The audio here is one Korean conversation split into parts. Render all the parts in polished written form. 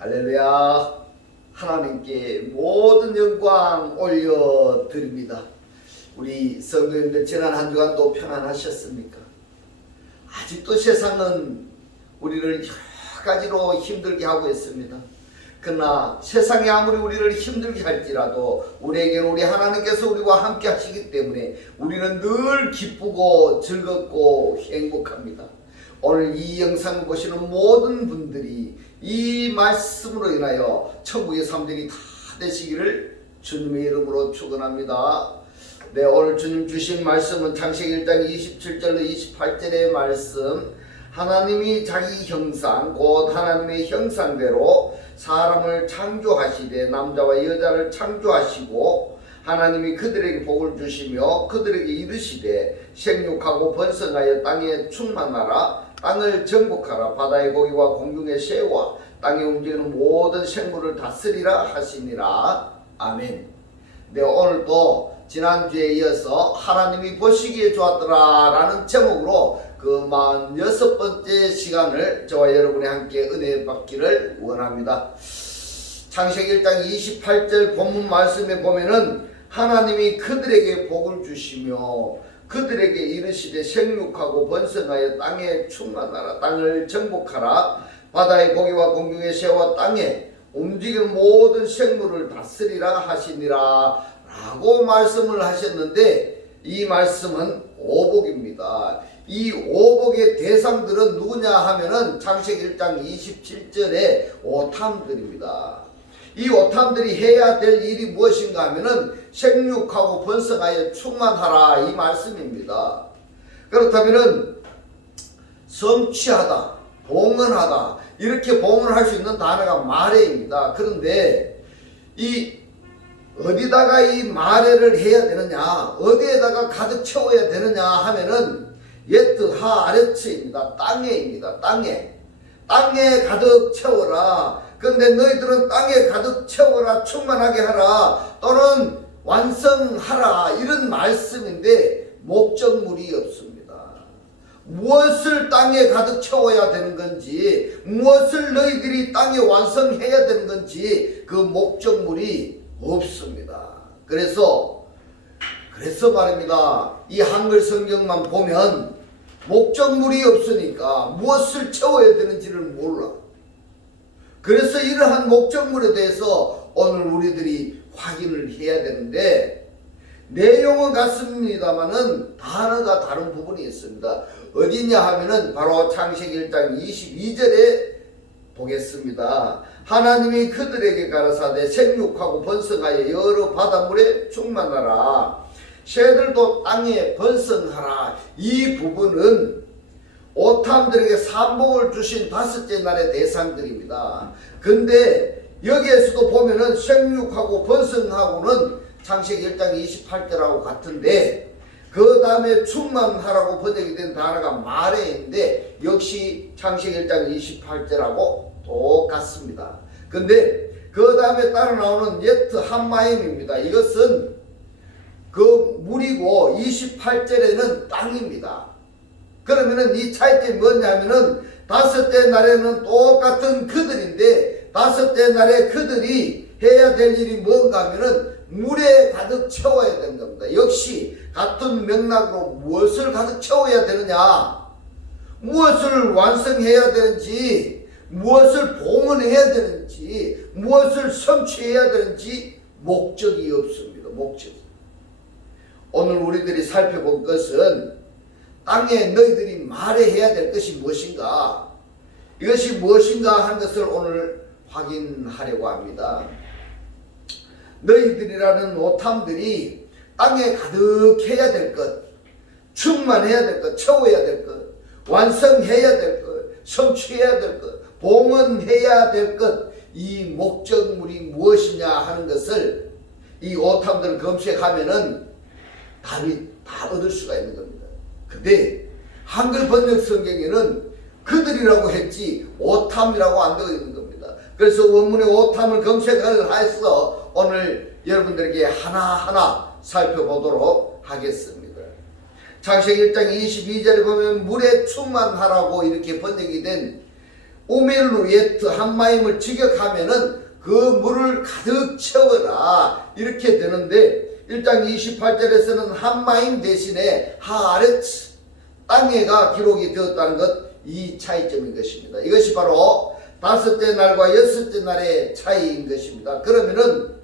할렐루야. 하나님께 모든 영광 올려드립니다. 우리 성도님들 지난 한 주간도 평안하셨습니까? 아직도 세상은 우리를 여러 가지로 힘들게 하고 있습니다. 그러나 세상이 아무리 우리를 힘들게 할지라도 우리에게는 우리 하나님께서 우리와 함께 하시기 때문에 우리는 늘 기쁘고 즐겁고 행복합니다. 오늘 이 영상을 보시는 모든 분들이 이 말씀으로 인하여 천국의 삶들이 다 되시기를 주님의 이름으로 축원합니다. 네, 오늘 주님 주신 말씀은 창세기 1장 27절로 28절의 말씀. 하나님이 자기 형상 곧 하나님의 형상대로 사람을 창조하시되 남자와 여자를 창조하시고 하나님이 그들에게 복을 주시며 그들에게 이르시되 생육하고 번성하여 땅에 충만하라. 땅을 정복하라. 바다의 고기와 공중의 새와 땅에 움직이는 모든 생물을 다스리라 하시니라. 아멘. 네, 오늘도 지난주에 이어서 하나님이 보시기에 좋았더라 라는 제목으로 그 46번째 시간을 저와 여러분이 함께 은혜 받기를 원합니다. 창세기 1장 28절 본문 말씀에 보면은 하나님이 그들에게 복을 주시며 그들에게 이르시되 생육하고 번성하여 땅에 충만하라. 땅을 정복하라. 바다의 고기와 공중의 새와 땅에 움직이는 모든 생물을 다스리라 하시니라 라고 말씀을 하셨는데, 이 말씀은 오복입니다. 이 오복의 대상들은 누구냐 하면은 창세기 1장 27절의 오탐들입니다. 이 오탐들이 해야 될 일이 무엇인가 하면은 생육하고 번성하여 충만하라 이 말씀입니다. 그렇다면은 성취하다, 봉헌하다 이렇게 봉헌할 수 있는 단어가 마레입니다. 그런데 이 어디다가 이 마레를 해야 되느냐, 어디에다가 가득 채워야 되느냐 하면은 예트 하아레츠입니다. 땅에입니다. 땅에 가득 채워라. 그런데 너희들은 땅에 가득 채워라, 충만하게 하라, 또는 완성하라 이런 말씀인데 목적물이 없습니다. 무엇을 땅에 가득 채워야 되는 건지, 무엇을 너희들이 땅에 완성해야 되는 건지 그 목적물이 없습니다. 그래서 말입니다. 이 한글 성경만 보면 목적물이 없으니까 무엇을 채워야 되는지를 몰라. 그래서 이러한 목적물에 대해서 오늘 우리들이 확인을 해야 되는데, 내용은 같습니다만은 단어가 다른 부분이 있습니다. 어디냐 하면은 바로 창세기 1장 22절에 보겠습니다. 하나님이 그들에게 가라사대 생육하고 번성하여 여러 바닷물에 충만하라. 새들도 땅에 번성하라. 이 부분은 오탐들에게 산복을 주신 다섯째 날의 대상들입니다. 근데 여기에서도 보면은 생육하고 번성하고는 창세기 1장 28절하고 같은데, 그 다음에 충만하라고 번역이 된 단어가 마레인데 역시 창세기 1장 28절하고 똑같습니다. 근데 그 다음에 따라 나오는 예트 한마임입니다. 이것은 그 물이고 28절에는 땅입니다. 그러면은 이 차이점이 뭐냐면은 다섯째 날에는 똑같은 그들인데 다섯째 날에 그들이 해야 될 일이 뭔가 하면은 물에 가득 채워야 되는 겁니다. 역시 같은 맥락으로 무엇을 가득 채워야 되느냐, 무엇을 완성해야 되는지, 무엇을 봉헌해야 되는지, 무엇을 성취해야 되는지 목적이 없습니다. 목적이. 오늘 우리들이 살펴본 것은 땅에 너희들이 말해야 될 것이 무엇인가, 이것이 무엇인가 하는 것을 오늘 확인하려고 합니다. 너희들이라는 오탐들이 땅에 가득해야 될 것, 충만해야 될 것, 채워야 될 것, 완성해야 될 것, 성취해야 될 것, 봉헌해야 될 것, 이 목적물이 무엇이냐 하는 것을 이 오탐들을 검색하면은 답이 다 얻을 수가 있는 겁니다. 근데 한글 번역 성경에는 그들이라고 했지 오탐이라고 안 되어 있는 겁니다. 그래서 원문의 오탐을 검색을 해서 오늘 여러분들에게 하나하나 살펴보도록 하겠습니다. 창세기 1장 22절에 보면 물에 충만하라고 이렇게 번역이 된 오멜루 예트 한마임을 직역하면은 그 물을 가득 채워라 이렇게 되는데 1장 28절에서는 한마임 대신에 하아레츠 땅에가 기록이 되었다는 것, 이 차이점인 것입니다. 이것이 바로 다섯째 날과 여섯째 날의 차이인 것입니다. 그러면은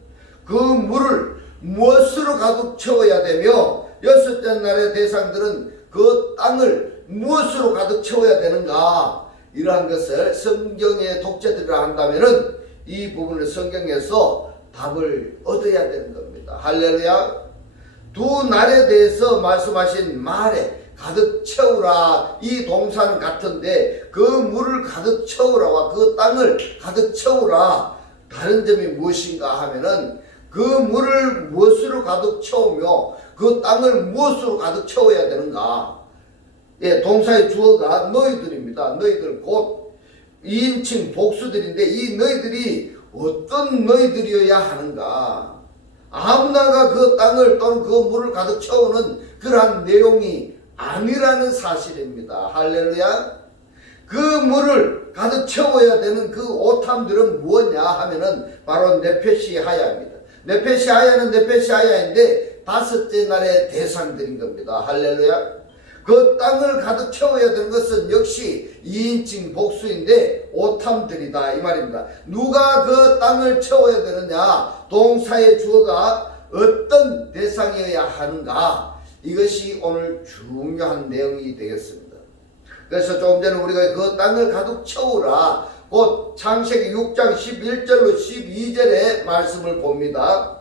그 물을 무엇으로 가득 채워야 되며 여섯째 날의 대상들은 그 땅을 무엇으로 가득 채워야 되는가, 이러한 것을 성경의 독자들이라 한다면은 이 부분을 성경에서 답을 얻어야 되는 겁니다. 할렐루야. 두 날에 대해서 말씀하신 말에 가득 채우라 이 동사는 같은데 그 물을 가득 채우라와 그 땅을 가득 채우라 다른 점이 무엇인가 하면은 그 물을 무엇으로 가득 채우며 그 땅을 무엇으로 가득 채워야 되는가. 예, 동사의 주어가 너희들입니다. 너희들 곧 2인칭 복수들인데 이 너희들이 어떤 너희들이어야 하는가. 아무나가 그 땅을 또는 그 물을 가득 채우는 그러한 내용이 아니라는 사실입니다. 할렐루야. 그 물을 가득 채워야 되는 그 오탐들은 무엇냐 하면은 바로 네페시 하야입니다. 네페시 하야는 네페시 하야인데 다섯째 날의 대상들인 겁니다. 할렐루야. 그 땅을 가득 채워야 되는 것은 역시 2인칭 복수인데 오탐들이다 이 말입니다. 누가 그 땅을 채워야 되느냐, 동사의 주어가 어떤 대상이어야 하는가, 이것이 오늘 중요한 내용이 되겠습니다. 그래서 조금 전에 우리가 그 땅을 가득 채우라 곧 창세기 6장 11절로 12절의 말씀을 봅니다.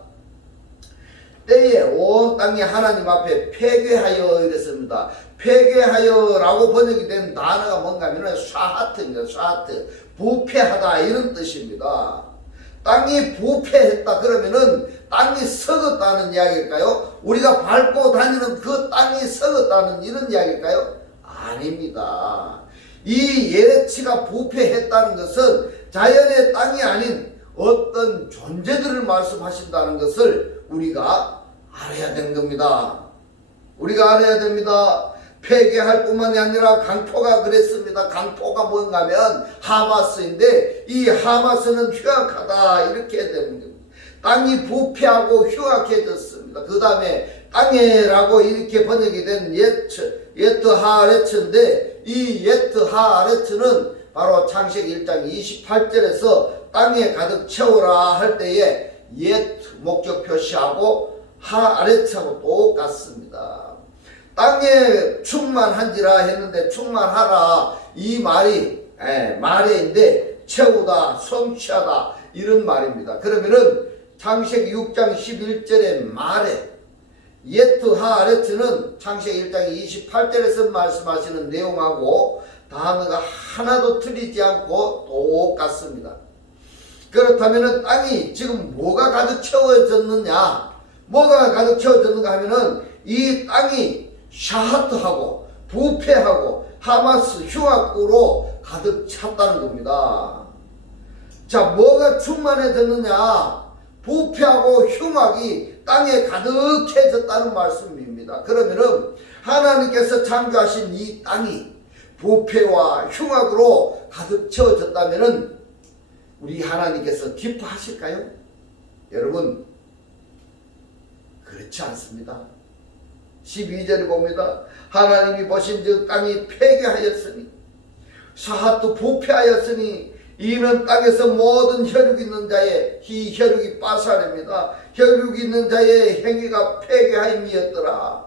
때에 온 땅이 하나님 앞에 폐괴하여 이랬습니다. 폐괴하여라고 번역이 된 단어가 뭔가 하면 샤하트입니다. 샤하트, 부패하다 이런 뜻입니다. 땅이 부패했다 그러면은 땅이 썩었다는 이야기일까요? 우리가 밟고 다니는 그 땅이 썩었다는 이런 이야기일까요? 아닙니다. 이 예레치가 부패했다는 것은 자연의 땅이 아닌 어떤 존재들을 말씀하신다는 것을 우리가 알아야 되는 겁니다. 우리가 알아야 됩니다. 폐괴할 뿐만이 아니라 강포가 그랬습니다. 강포가 뭔가 하면 하마스인데 이 하마스는 흉악하다 이렇게 되는 겁니다. 땅이 부패하고 흉악해졌습니다. 그 다음에 땅에라고 이렇게 번역이 된 예트 하아레츠인데 이 예트 하아레츠는 바로 창세기 1장 28절에서 땅에 가득 채워라 할 때에 예트 목적 표시하고 하아레츠하고 똑같습니다. 땅에 충만한지라 했는데 충만하라 이 말이 말에인데 채우다 성취하다 이런 말입니다. 그러면은 창세기 6장 11절의 말에 예트 하아레츠는 창세기 1장 28절에서 말씀하시는 내용하고 단어가 하나도 틀리지 않고 똑같습니다. 그렇다면 땅이 지금 뭐가 가득 채워졌느냐, 뭐가 가득 채워졌는가 하면은 이 땅이 샤하트하고 부패하고 하마스 흉악으로 가득 찼다는 겁니다. 자, 뭐가 충만해졌느냐, 부패하고 흉악이 땅에 가득해졌다는 말씀입니다. 그러면은 하나님께서 창조하신 이 땅이 부패와 흉악으로 가득 채워졌다면은 우리 하나님께서 기뻐하실까요? 여러분, 그렇지 않습니다. 12절에 봅니다. 하나님이 보신즉 땅이 폐괴하였으니 사하도 부패하였으니 이는 땅에서 모든 혈육 있는 자의 이 혈육이 빠사릅니다. 혈육 있는 자의 행위가 폐괴하임이었더라.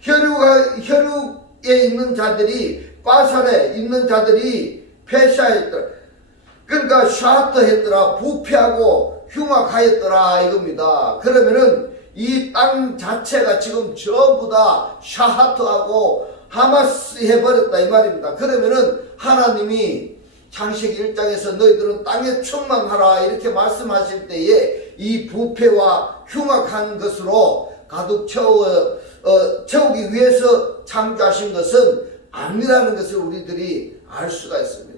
혈육에 있는 자들이 빠살에 있는 자들이 폐샤했더라. 그러니까 샤트 했더라. 부패하고 흉악하였더라 이겁니다. 그러면은 이 땅 자체가 지금 전부 다 샤하트하고 하마스 해버렸다 이 말입니다. 그러면은 하나님이 창세기 1장에서 너희들은 땅에 충만하라 이렇게 말씀하실 때에 이 부패와 흉악한 것으로 가득 채우기 위해서 창조하신 것은 아니라는 것을 우리들이 알 수가 있습니다.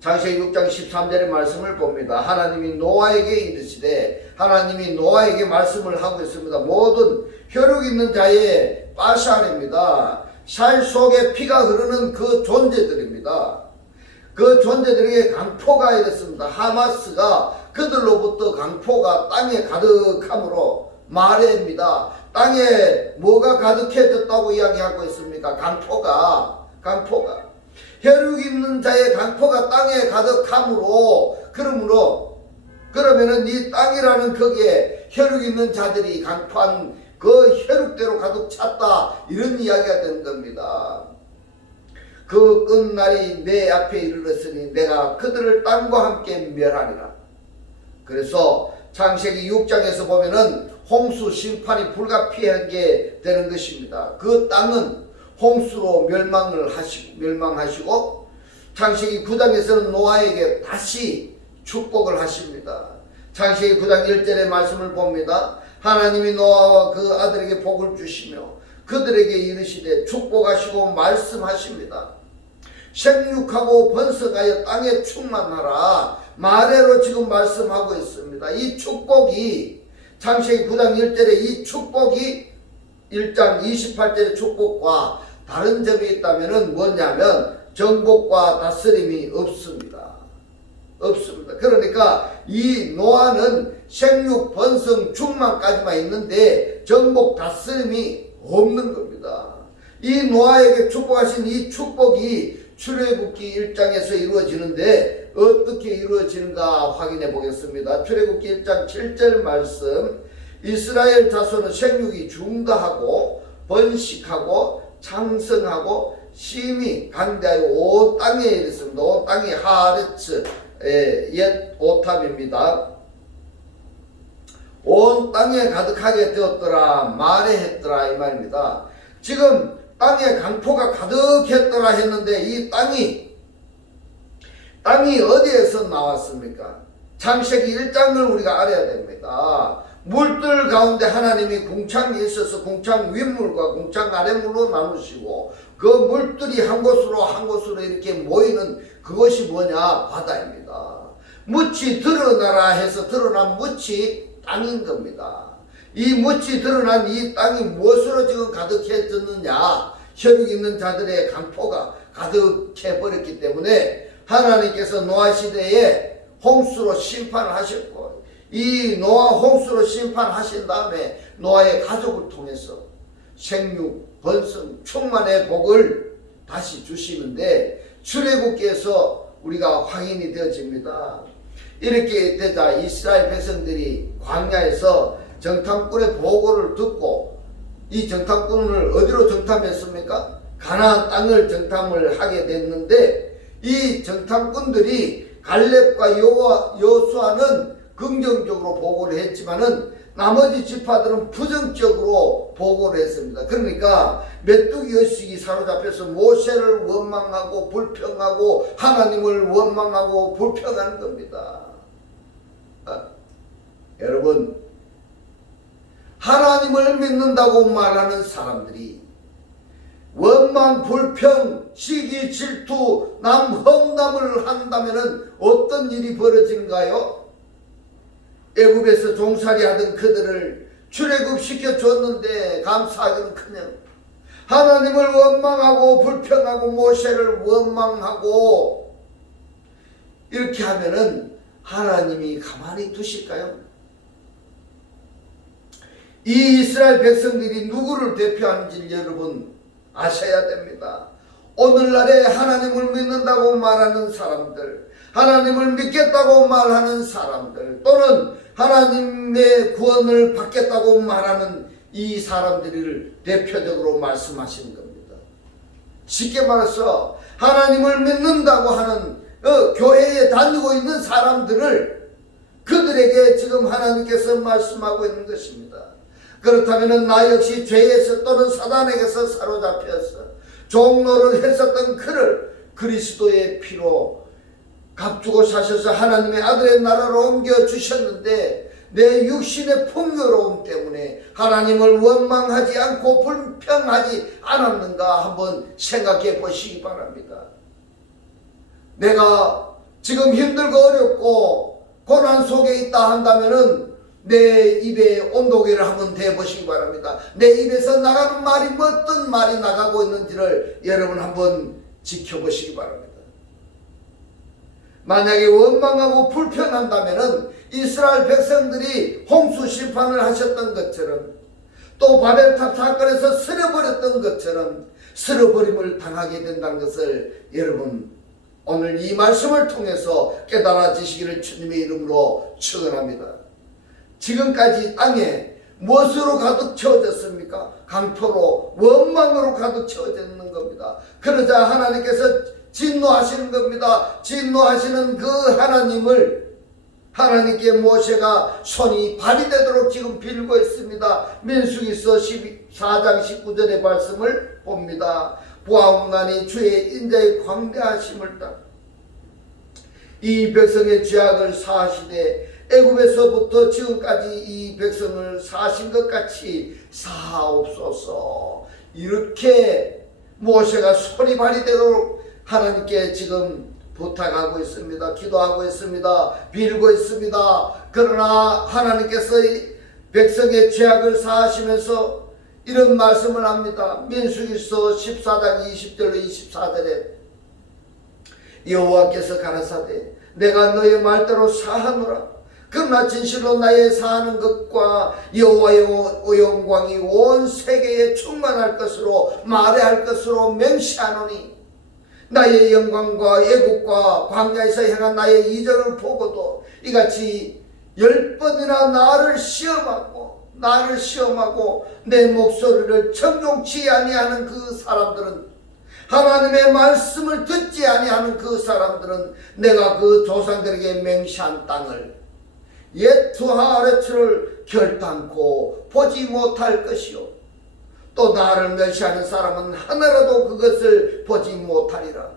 창세기 6장 13절의 말씀을 봅니다. 하나님이 노아에게 이르시되, 하나님이 노아에게 말씀을 하고 있습니다. 모든 혈육 있는 자의 빠샤입니다. 살 속에 피가 흐르는 그 존재들입니다. 그 존재들에게 강포가 이랬습니다. 하마스가 그들로부터 강포가 땅에 가득함으로 말해입니다. 땅에 뭐가 가득해졌다고 이야기하고 있습니까? 강포가 혈육 있는 자의 강포가 땅에 가득함으로 그러면은 이 땅이라는 거기에 혈육 있는 자들이 강포한 그 혈육대로 가득 찼다, 이런 이야기가 되는 겁니다. 그 끝날이 내 앞에 이르렀으니 내가 그들을 땅과 함께 멸하리라. 그래서 창세기 6장에서 보면은 홍수 심판이 불가피하게 되는 것입니다. 그 땅은 홍수로 멸망하시고 창세기 9장에서는 노아에게 다시 축복을 하십니다. 창세기 9장 1절의 말씀을 봅니다. 하나님이 노아와 그 아들에게 복을 주시며 그들에게 이르시되 축복하시고 말씀하십니다. 생육하고 번성하여 땅에 충만하라. 말해로 지금 말씀하고 있습니다. 이 축복이 창세기 9장 1절에 이 축복이 1장 28절의 축복과 다른 점이 있다면 뭐냐면 정복과 다스림이 없습니다. 그러니까 이 노아는 생육, 번성, 충만까지만 있는데 정복, 다스림이 없는 겁니다. 이 노아에게 축복하신 이 축복이 출애굽기 1장에서 이루어지는데 어떻게 이루어지는가 확인해 보겠습니다. 출애굽기 1장 7절 말씀, 이스라엘 자손은 생육이 중다하고 번식하고 창성하고 심히 강대하여 온 땅에 이르렀습니다. 온 땅이 하레츠 옛 오탑입니다. 온 땅에 가득하게 되었더라 말해 했더라, 이 말입니다. 지금 땅에 강포가 가득했더라 했는데 이 땅이 어디에서 나왔습니까? 창세기 1장을 우리가 알아야 됩니다. 물들 가운데 하나님이 궁창에 있어서 궁창 윗물과 궁창 아랫물로 나누시고 그 물들이 한 곳으로 이렇게 모이는 그것이 뭐냐? 바다입니다. 묻이 드러나라 해서 드러난 묻이 땅인 겁니다. 이 묻이 드러난 이 땅이 무엇으로 지금 가득해졌느냐? 혈육 있는 자들의 강포가 가득해 버렸기 때문에 하나님께서 노아 시대에 홍수로 심판을 하셨고, 이 노아 홍수로 심판하신 다음에 노아의 가족을 통해서 생육, 번성, 충만의 복을 다시 주시는데 출애굽기에서 우리가 확인이 되어집니다. 이렇게 되자 이스라엘 백성들이 광야에서 정탐꾼의 보고를 듣고 이 정탐꾼을 어디로 정탐했습니까? 가나안 땅을 정탐을 하게 됐는데 이 정탐꾼들이 갈렙과 여호수아는 긍정적으로 보고를 했지만은 나머지 지파들은 부정적으로 보고를 했습니다. 그러니까 메뚜기 의식이 사로잡혀서 모세를 원망하고 불평하고 하나님을 원망하고 불평하는 겁니다. 여러분, 하나님을 믿는다고 말하는 사람들이 원망, 불평, 시기, 질투, 남 험담을 한다면 어떤 일이 벌어진가요? 애굽에서 종살이 하던 그들을 출애굽시켜 줬는데 감사하기는커녕 하나님을 원망하고 불평하고 모세를 원망하고 이렇게 하면은 하나님이 가만히 두실까요? 이 이스라엘 백성들이 누구를 대표하는지 여러분 아셔야 됩니다. 오늘날에 하나님을 믿는다고 말하는 사람들, 하나님을 믿겠다고 말하는 사람들, 또는 하나님의 구원을 받겠다고 말하는 이 사람들을 대표적으로 말씀하시는 겁니다. 쉽게 말해서 하나님을 믿는다고 하는 교회에 다니고 있는 사람들을 그들에게 지금 하나님께서 말씀하고 있는 것입니다. 그렇다면 나 역시 죄에서 또는 사단에게서 사로잡혀서 종로를 했었던 그를 그리스도의 피로 값주고 사셔서 하나님의 아들의 나라로 옮겨주셨는데 내 육신의 풍요로움 때문에 하나님을 원망하지 않고 불평하지 않았는가 한번 생각해 보시기 바랍니다. 내가 지금 힘들고 어렵고 고난 속에 있다 한다면은 내 입에 온도계를 한번 대보시기 바랍니다. 내 입에서 나가는 말이 어떤 말이 나가고 있는지를 여러분 한번 지켜보시기 바랍니다. 만약에 원망하고 불평한다면은 이스라엘 백성들이 홍수 심판을 하셨던 것처럼 또 바벨탑 사건에서 쓸어버렸던 것처럼 쓸어버림을 당하게 된다는 것을 여러분 오늘 이 말씀을 통해서 깨달아지시기를 주님의 이름으로 축원합니다. 지금까지 땅에 무엇으로 가득 채워졌습니까? 강포로 원망으로 가득 채워졌는 겁니다. 그러자 하나님께서 진노하시는 겁니다. 진노하시는 그 하나님을 하나님께 모세가 손이 발휘되도록 지금 빌고 있습니다. 민수기서 14장 19절의 말씀을 봅니다. 보아온나니 주의 인자의 광대하심을 따라 이 백성의 죄악을 사하시되 애굽에서부터 지금까지 이 백성을 사신 것 같이 사하옵소서. 이렇게 모세가 손이 발휘되도록 하나님께 지금 부탁하고 있습니다. 기도하고 있습니다. 빌고 있습니다. 그러나 하나님께서 백성의 죄악을 사하시면서 이런 말씀을 합니다. 민수기서 14장 20절로 24절에 여호와께서 가라사대 내가 너의 말대로 사하노라. 그러나 진실로 나의 사하는 것과 여호와의 영광이 온 세계에 충만할 것으로 말해할 것으로 맹세하노니 나의 영광과 애국과 광야에서 행한 나의 이적을 보고도 이같이 10번이나 나를 시험하고 내 목소리를 청종치 아니하는 그 사람들은 하나님의 말씀을 듣지 아니하는 그 사람들은 내가 그 조상들에게 맹세한 땅을 옛투하 아래츠를 결단코 보지 못할 것이요 또 나를 멸시하는 사람은 하나라도 그것을 보지 못하리라.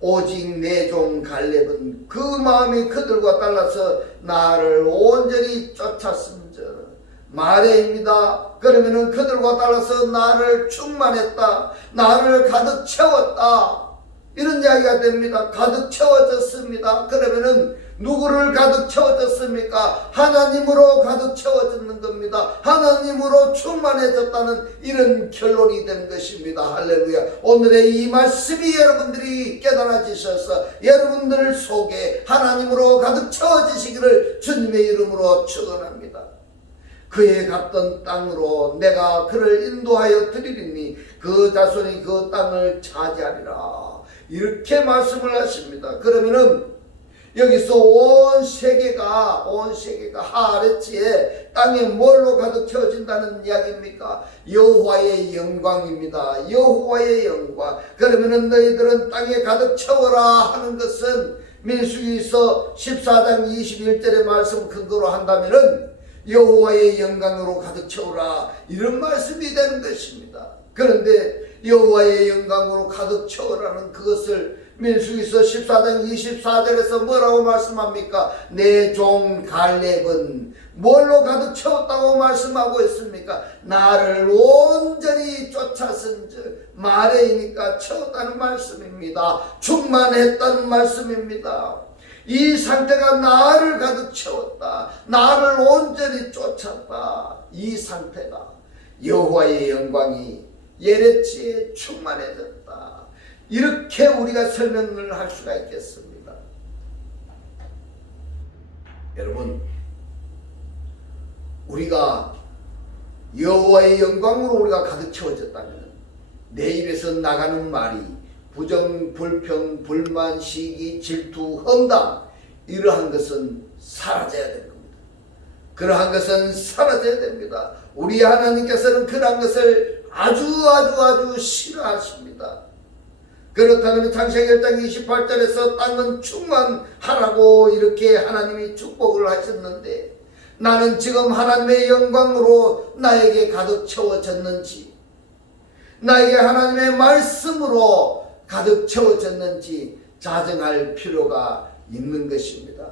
오직 내 종 갈렙은 그 마음이 그들과 달라서 나를 온전히 쫓았음즉 말해입니다. 그러면은 그들과 달라서 나를 충만했다. 나를 가득 채웠다. 이런 이야기가 됩니다. 가득 채워졌습니다. 그러면은 누구를 가득 채워졌습니까? 하나님으로 가득 채워졌는 겁니다. 하나님으로 충만해졌다는 이런 결론이 되는 것입니다. 할렐루야. 오늘의 이 말씀이 여러분들이 깨달아지셔서 여러분들 속에 하나님으로 가득 채워지시기를 주님의 이름으로 축원합니다. 그의 갔던 땅으로 내가 그를 인도하여 드리리니 그 자손이 그 땅을 차지하리라. 이렇게 말씀을 하십니다. 그러면은 여기서 온 세계가 하아레츠에 땅에 뭘로 가득 채워진다는 이야기입니까? 여호와의 영광입니다. 여호와의 영광. 그러면은 너희들은 땅에 가득 채워라 하는 것은 민수기서 14장 21절의 말씀 근거로 한다면은 여호와의 영광으로 가득 채우라 이런 말씀이 되는 것입니다. 그런데 여호와의 영광으로 가득 채우라는 그것을 민수기서 14장 24절에서 뭐라고 말씀합니까? 내 종 갈렙은 뭘로 가득 채웠다고 말씀하고 있습니까? 나를 온전히 쫓았은즉 말해이니까 채웠다는 말씀입니다. 충만했다는 말씀입니다. 이 상태가 나를 가득 채웠다. 나를 온전히 쫓았다. 이 상태가 여호와의 영광이 예레치에 충만해졌다. 이렇게 우리가 설명을 할 수가 있겠습니다. 여러분, 우리가 여호와의 영광으로 우리가 가득 채워졌다면 내 입에서 나가는 말이 부정, 불평, 불만, 시기, 질투, 험담 이러한 것은 사라져야 될 겁니다. 그러한 것은 사라져야 됩니다. 우리 하나님께서는 그러한 것을 아주 싫어하십니다. 그렇다면 창세기 1장 28절에서 땅은 충만하라고 이렇게 하나님이 축복을 하셨는데 나는 지금 하나님의 영광으로 나에게 가득 채워졌는지 나에게 하나님의 말씀으로 가득 채워졌는지 자정할 필요가 있는 것입니다.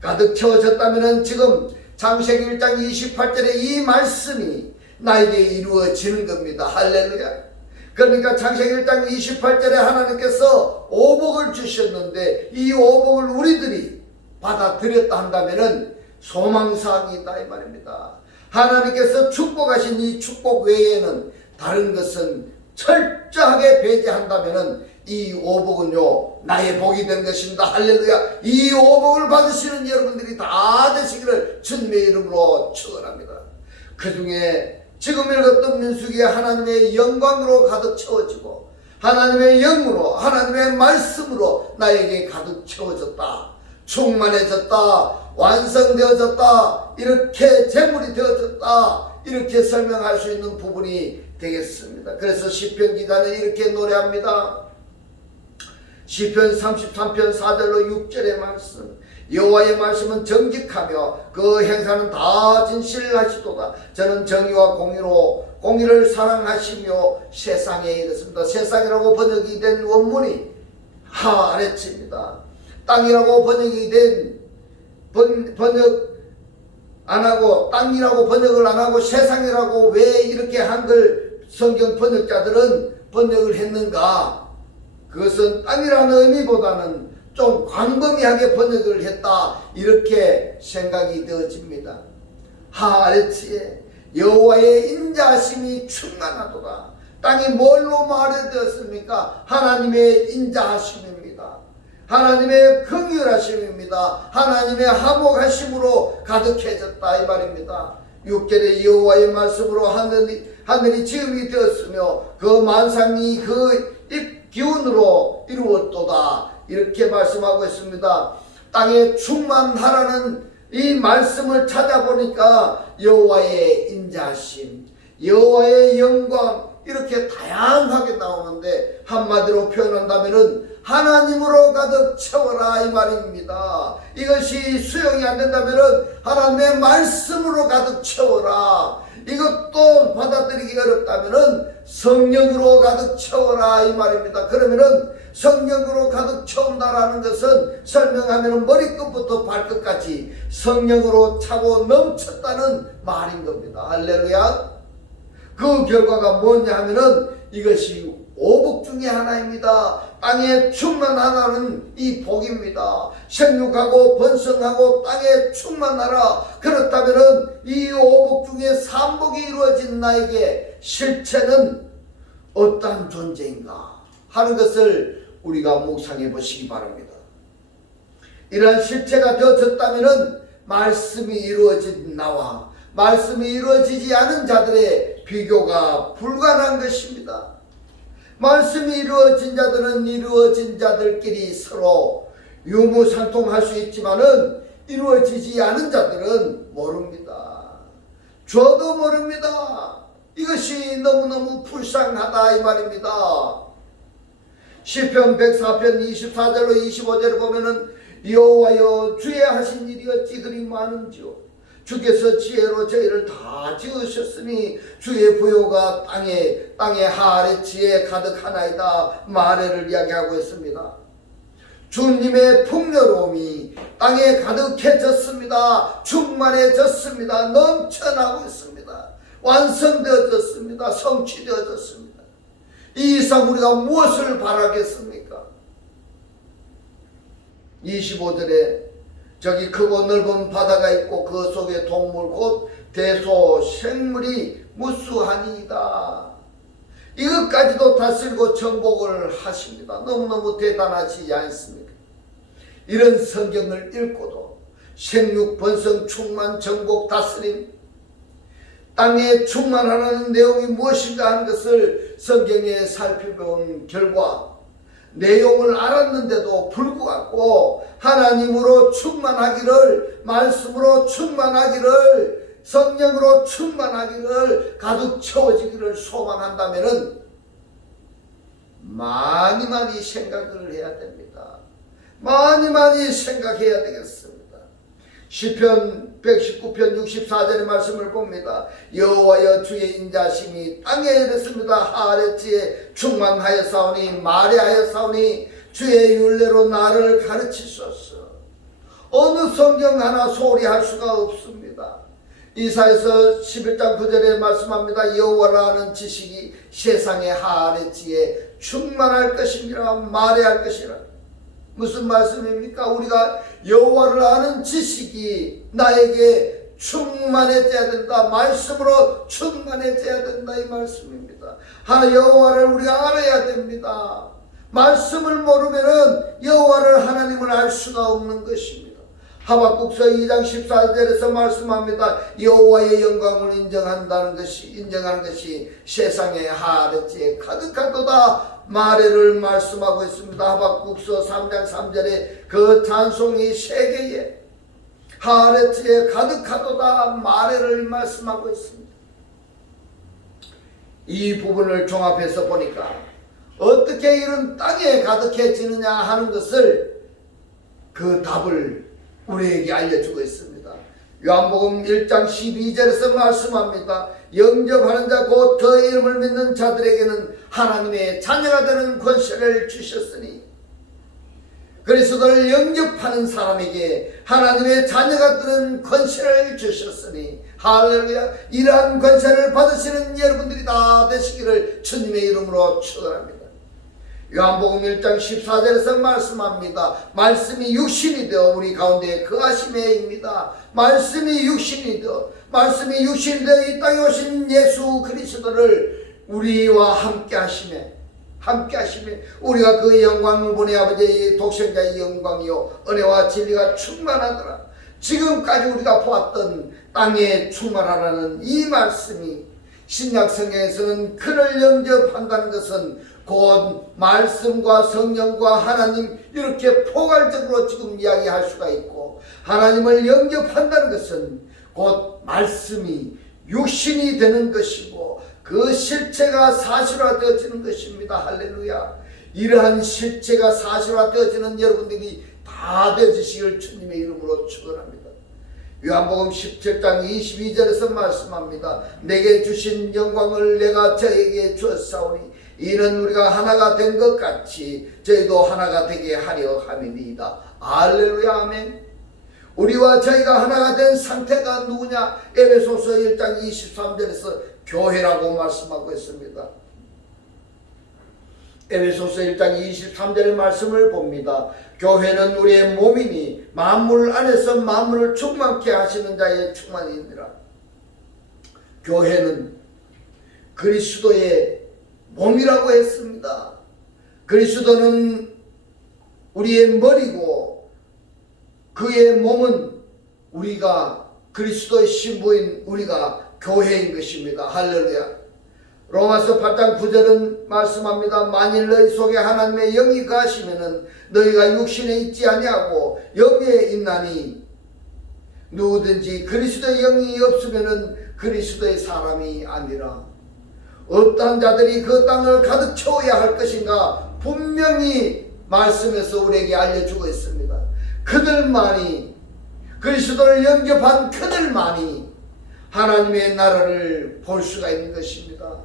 가득 채워졌다면 지금 창세기 1장 28절의 이 말씀이 나에게 이루어지는 겁니다. 할렐루야. 그러니까 창세기 1장 28절에 하나님께서 오복을 주셨는데 이 오복을 우리들이 받아들였다 한다면 소망사항이 있다 이 말입니다. 하나님께서 축복하신 이 축복 외에는 다른 것은 철저하게 배제한다면은 이 오복은요 나의 복이 된 것입니다. 할렐루야. 이 오복을 받으시는 여러분들이 다 되시기를 주님의 이름으로 축원합니다. 그 중에 지금 읽었던 민수기에 하나님의 영광으로 가득 채워지고 하나님의 영으로 하나님의 말씀으로 나에게 가득 채워졌다, 충만해졌다, 완성되어졌다, 이렇게 재물이 되어졌다, 이렇게 설명할 수 있는 부분이 되겠습니다. 그래서 시편 기자는 이렇게 노래합니다. 시편 33편 4절로 6절의 말씀. 여호와의 말씀은 정직하며 그 행사는 다 진실하시도다. 저는 정의와 공의를 사랑하시며 세상에 이르습니다. 세상이라고 번역이 된 원문이 하아레츠입니다. 땅이라고 번역이 된 번역 안 하고 땅이라고 번역을 안 하고 세상이라고 왜 이렇게 한글 성경 번역자들은 번역을 했는가? 그것은 땅이라는 의미보다는 좀 광범위하게 번역을 했다, 이렇게 생각이 되어집니다. 하아레츠에 여호와의 인자하심이 충만하도다. 땅이 뭘로 말해되었습니까? 하나님의 인자하심입니다. 하나님의 긍휼하심입니다. 하나님의 화목하심으로 가득해졌다 이 말입니다. 6절에 여호와의 말씀으로 하늘이 지음이 되었으며 그 만상이 그 입기운으로 이루었도다, 이렇게 말씀하고 있습니다. 땅에 충만하라는 이 말씀을 찾아보니까 여호와의 인자하심, 여호와의 영광, 이렇게 다양하게 나오는데 한마디로 표현한다면은 하나님으로 가득 채워라 이 말입니다. 이것이 수용이 안 된다면은 하나님의 말씀으로 가득 채워라. 이것도 받아들이기 어렵다면은 성령으로 가득 채워라 이 말입니다. 그러면은 성령으로 가득 채운다라는 것은 설명하면은 머리끝부터 발끝까지 성령으로 차고 넘쳤다는 말인 겁니다. 할렐루야. 그 결과가 뭐냐 하면은 이것이 오복 중에 하나입니다. 땅에 충만하라는 이 복입니다. 생육하고 번성하고 땅에 충만하라. 그렇다면은 이 오복 중에 삼복이 이루어진 나에게 실체는 어떠한 존재인가 하는 것을 우리가 묵상해 보시기 바랍니다. 이러한 실체가 되어졌다면은 말씀이 이루어진 나와 말씀이 이루어지지 않은 자들의 비교가 불가능한 것입니다. 말씀이 이루어진 자들은 이루어진 자들끼리 서로 유무상통할 수 있지만은 이루어지지 않은 자들은 모릅니다. 저도 모릅니다. 이것이 너무너무 불쌍하다 이 말입니다. 시편 104편 24절로 25절을 보면은 여호와여 주의 하신 일이 어찌 그리 많은지요. 주께서 지혜로 저희를 다 지으셨으니 주의 부요가 땅의 하아레츠에 가득하나이다. 마레를 이야기하고 있습니다. 주님의 풍요로움이 땅에 가득해졌습니다. 충만해졌습니다. 넘쳐나고 있습니다. 완성되어졌습니다. 성취되어졌습니다. 이 이상 우리가 무엇을 바라겠습니까? 25절에 저기 크고 넓은 바다가 있고 그 속에 동물 곧 대소 생물이 무수하니이다. 이것까지도 다스리고 정복을 하십니다. 너무너무 대단하지 않습니까? 이런 성경을 읽고도 생육, 번성, 충만, 정복, 다스림, 땅에 충만하라는 내용이 무엇인가 하는 것을 성경에 살펴본 결과 내용을 알았는데도 불구하고 하나님으로 충만하기를, 말씀으로 충만하기를, 성령으로 충만하기를, 가득 채워지기를 소망한다면은 많이 생각을 해야 됩니다. 많이 생각해야 되겠습니다. 시편 119편 64절의 말씀을 봅니다. 여호와여 주의 인자심이 땅에 이르렀습니다. 하아레츠에 충만하였사오니 마레하였사오니 주의 율례로 나를 가르치소서. 어느 성경 하나 소홀히 할 수가 없습니다. 이사야서 11장 9절에 말씀합니다. 여호와라는 지식이 세상의 하아레츠에 충만할 것이니라. 마레할 것이라. 무슨 말씀입니까? 우리가 여호와를 아는 지식이 나에게 충만해져야 된다. 말씀으로 충만해져야 된다. 이 말씀입니다. 여호와를 우리가 알아야 됩니다. 말씀을 모르면은 여호와를 하나님을 알 수가 없는 것입니다. 하박국서 2장 14절에서 말씀합니다. 여호와의 영광을 인정하는 것이 세상의 하늘지에 가득하도다. 마레를 말씀하고 있습니다. 하박국서 3장 3절에 그 찬송이 세계에 하늘지에 가득하도다. 마레를 말씀하고 있습니다. 이 부분을 종합해서 보니까 어떻게 이런 땅에 가득해지느냐 하는 것을 그 답을 우리에게 알려주고 있습니다. 요한복음 1장 12절에서 말씀합니다. 영접하는 자 곧 그의 이름을 믿는 자들에게는 하나님의 자녀가 되는 권세를 주셨으니, 그리스도를 영접하는 사람에게 하나님의 자녀가 되는 권세를 주셨으니, 할렐루야. 이러한 권세를 받으시는 여러분들이 다 되시기를 주님의 이름으로 축원합니다. 요한복음 1장 14절에서 말씀합니다. 말씀이 육신이 되어 우리 가운데 거하심에입니다. 말씀이 육신이 되어 이 땅에 오신 예수 그리스도를 우리와 함께 하심에 우리가 그 영광을 보내 아버지의 독생자의 영광이요 은혜와 진리가 충만하더라. 지금까지 우리가 보았던 땅에 충만하라는 이 말씀이 신약 성경에서는 그를 영접한다는 것은 곧 말씀과 성령과 하나님 이렇게 포괄적으로 지금 이야기할 수가 있고, 하나님을 영접한다는 것은 곧 말씀이 육신이 되는 것이고 그 실체가 사실화되어지는 것입니다. 할렐루야. 이러한 실체가 사실화되어지는 여러분들이 다 되시길 주님의 이름으로 축원합니다. 요한복음 17장 22절에서 말씀합니다. 내게 주신 영광을 내가 저에게 주었사오니 이는 우리가 하나가 된 것 같이 저희도 하나가 되게 하려 함이니이다. 할렐루야. 아멘. 우리와 저희가 하나가 된 상태가 누구냐? 에베소서 1장 23절에서 교회라고 말씀하고 있습니다. 에베소서 1장 23절의 말씀을 봅니다. 교회는 우리의 몸이니 만물 안에서 만물을 충만케 하시는 자의 충만이니라. 교회는 그리스도의 몸이라고 했습니다. 그리스도는 우리의 머리고 그의 몸은 우리가 그리스도의 신부인 우리가 교회인 것입니다. 할렐루야. 로마서 8장 9절은 말씀합니다. 만일 너희 속에 하나님의 영이 거하시면은 너희가 육신에 있지 아니하고 영에 있나니 누구든지 그리스도의 영이 없으면은 그리스도의 사람이 아니라. 어떠한 자들이 그 땅을 가득 채워야 할 것인가 분명히 말씀에서 우리에게 알려주고 있습니다. 그들만이, 그리스도를 영접한 그들만이 하나님의 나라를 볼 수가 있는 것입니다.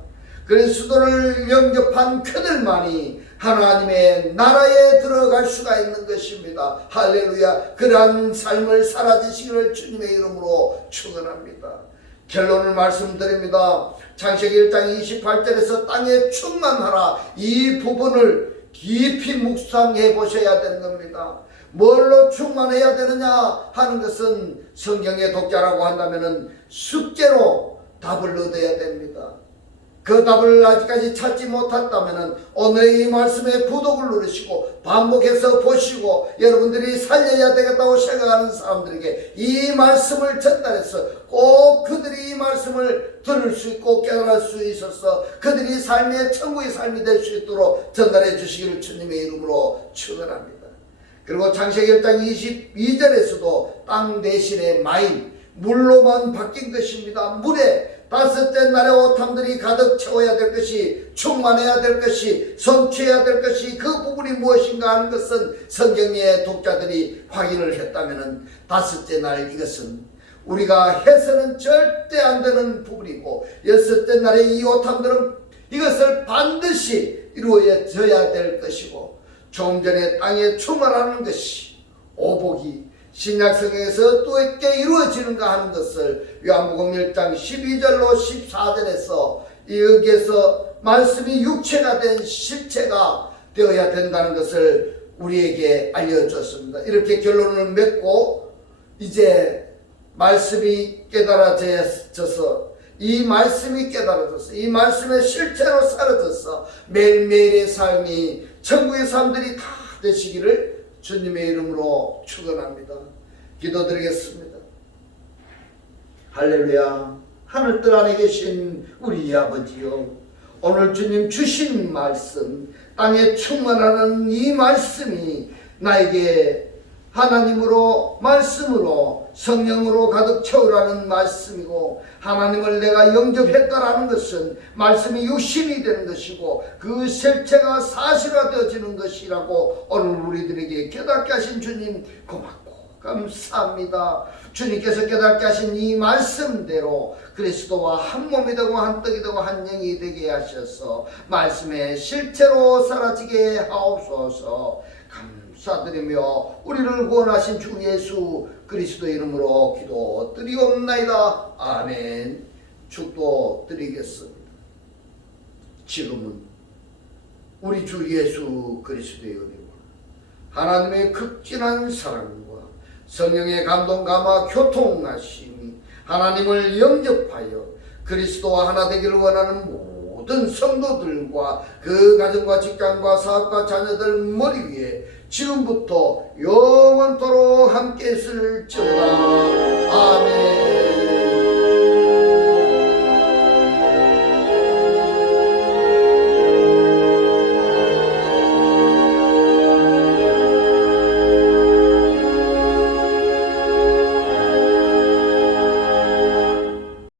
그리스도를 영접한 그들만이 하나님의 나라에 들어갈 수가 있는 것입니다. 할렐루야. 그러한 삶을 살아주시기를 주님의 이름으로 축원합니다. 결론을 말씀드립니다. 창세기 1장 28절에서 땅에 충만하라, 이 부분을 깊이 묵상해 보셔야 되는 겁니다. 뭘로 충만해야 되느냐 하는 것은 성경의 독자라고 한다면 숙제로 답을 얻어야 됩니다. 그 답을 아직까지 찾지 못했다면 오늘 이 말씀에 구독을 누르시고 반복해서 보시고 여러분들이 살려야 되겠다고 생각하는 사람들에게 이 말씀을 전달해서 꼭 그들이 이 말씀을 들을 수 있고 깨달을 수 있어서 그들이 삶의 천국의 삶이 될 수 있도록 전달해 주시기를 주님의 이름으로 축원합니다. 그리고 창세기 1장 22절에서도 땅 대신에 마인, 물로만 바뀐 것입니다. 물에 다섯째 날에 오탐들이 가득 채워야 될 것이, 충만해야 될 것이, 성취해야 될 것이, 그 부분이 무엇인가 하는 것은 성경의 독자들이 확인을 했다면 다섯째 날 이것은 우리가 해서는 절대 안 되는 부분이고, 여섯째 날에 이 오탐들은 이것을 반드시 이루어져야 될 것이고, 좀 전에 땅에 충만하는 것이 오복이 신약성경에서 또 어떻게 이루어지는가 하는 것을 요한복음 1장 12절로 14절에서 여기에서 말씀이 육체가 된 실체가 되어야 된다는 것을 우리에게 알려줬습니다. 이렇게 결론을 맺고 이제 말씀이 깨달아져서 이 말씀이 깨달아져서 이 말씀의 실체로 사라져서 매일매일의 삶이 천국의 사람들이 다 되시기를 주님의 이름으로 축원합니다. 기도드리겠습니다. 할렐루야. 하늘뜰 안에 계신 우리 아버지요, 오늘 주님 주신 말씀, 땅에 충만하는 이 말씀이 나에게 하나님으로 말씀으로 성령으로 가득 채우라는 말씀이고, 하나님을 내가 영접했다라는 것은 말씀이 육신이 되는 것이고 그 실체가 사실화되어지는 것이라고 오늘 우리들에게 깨닫게 하신 주님 고맙고 감사합니다. 주님께서 깨닫게 하신 이 말씀대로 그리스도와 한 몸이 되고 한 떡이 되고 한 영이 되게 하셔서 말씀의 실체로 사라지게 하옵소서. 감사드리며 우리를 구원하신 주 예수 그리스도 이름으로 기도드리옵나이다. 아멘. 축도드리겠습니다. 지금은 우리 주 예수 그리스도의 은혜와 하나님의 극진한 사랑과 성령의 감동 감화 교통하심이 하나님을 영접하여 그리스도와 하나 되기를 원하는 모든 성도들과 그 가정과 직장과 사업과 자녀들 머리 위에 지금부터 영원토록 함께 있을지어다.